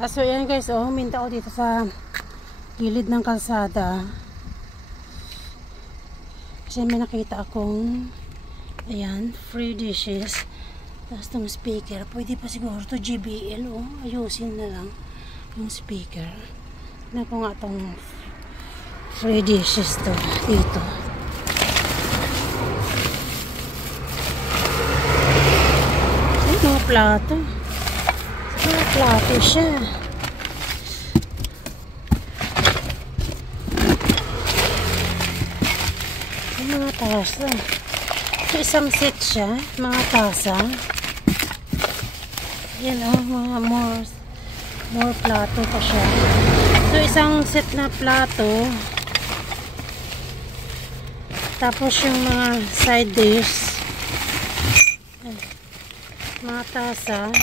So yan guys, huminta ako dito sa gilid ng kalsada kasi may nakita akong ayan, free dishes. Tapos itong speaker, pwede pa siguro to JBL, ayusin na lang yung speaker. Na ko nga itong free dishes to dito. Ay, mga plato. Mga plato siya. Ay, mga tasa. So, isang set siya, mga tasa. Yan mga more plato pa siya. So, isang set na plato. Tapos yung mga side dish. Mga tasa.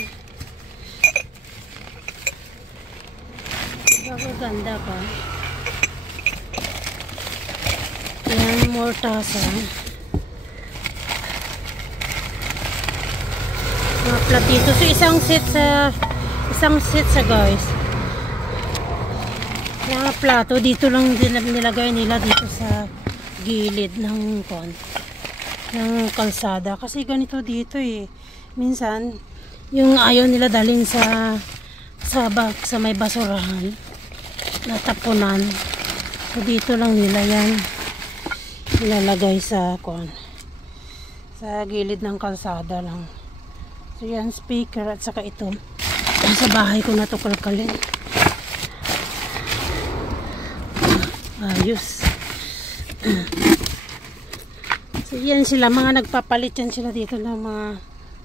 Ganda pa. Yan, more tasa. Mga platito. So, isang set sa guys. Mga plato dito lang nilagay nila dito sa gilid ng kalsada. Kasi ganito dito minsan yung ayaw nila dalhin sa may basurahan na tapunan. So, dito lang nila yan nilalagay sa gilid ng kalsada lang. So yan, speaker at saka ito. Sa bahay ko na to kalkalin. Ayos. So yan sila, mga nagpapalit yan sila dito ng mga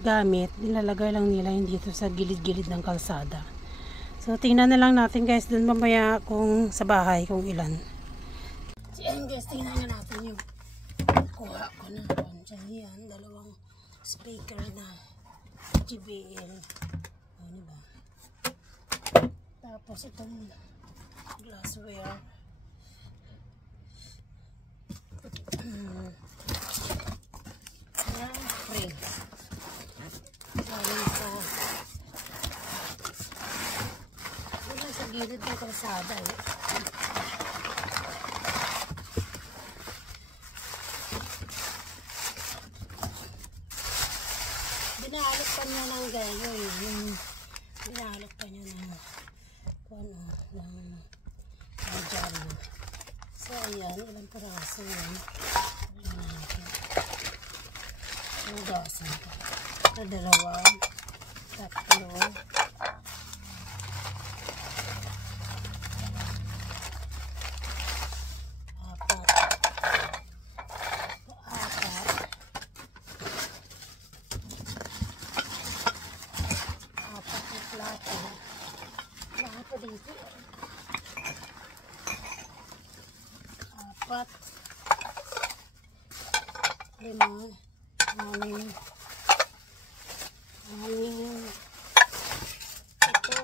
gamit. Nilalagay lang nila yun dito sa gilid-gilid ng kalsada. So tingnan na lang natin guys dun mamaya kung sa bahay kung ilan. So yan guys, tingnan na natin yung kuha ko na. Yan, dalawang speaker na JBL. Ano ba? Tapos itong glassware. Yan, free. Galing sa gilid ng kalsada Binalot pa niya ng gayo binalot pa niya ng jam. So ayan, ilang piraso yan. Ang dosen. Ito dalawa, tatlo, apat, yung plato. Plato dito. Apat, lima, anim, ito,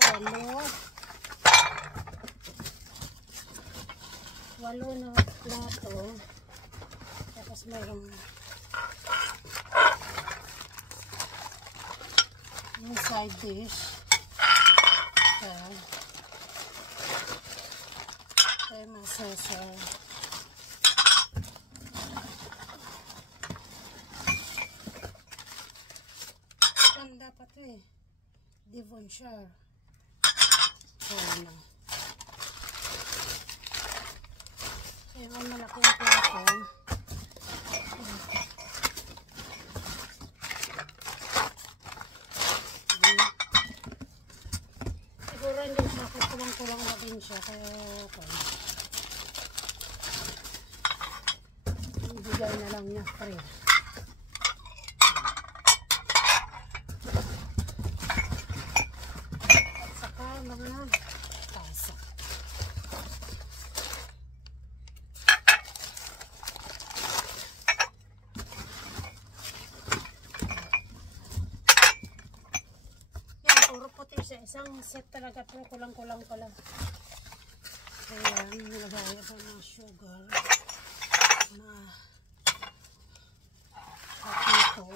walo na plato. Tapos mayroong yung side dish. Kaya masasa. Ganda pa ito Devonshire. Ano. Kaya malaki yung plato. Siguro hindi siya kulang na din siya. Kaya ibigay na lang niya free. At saka mga tasa. Puro puti siya. Isang set talaga pero kulang-kulang pala. Ayan, nilagay pa ng sugar. Potato.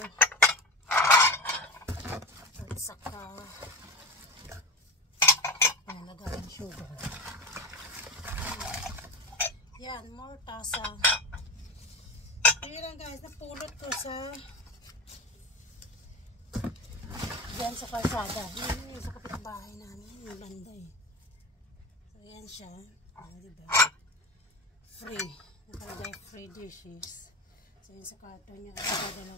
At saka sugar. Yan, more tasa. Yun lang guys, napulot ko dyan sa kalsada. Yun sa kapitbahay namin, yung banda eh. So yan siya. Ayan, diba? Free. Nakalagay free dishes. So yun sa karton niya, at saka 2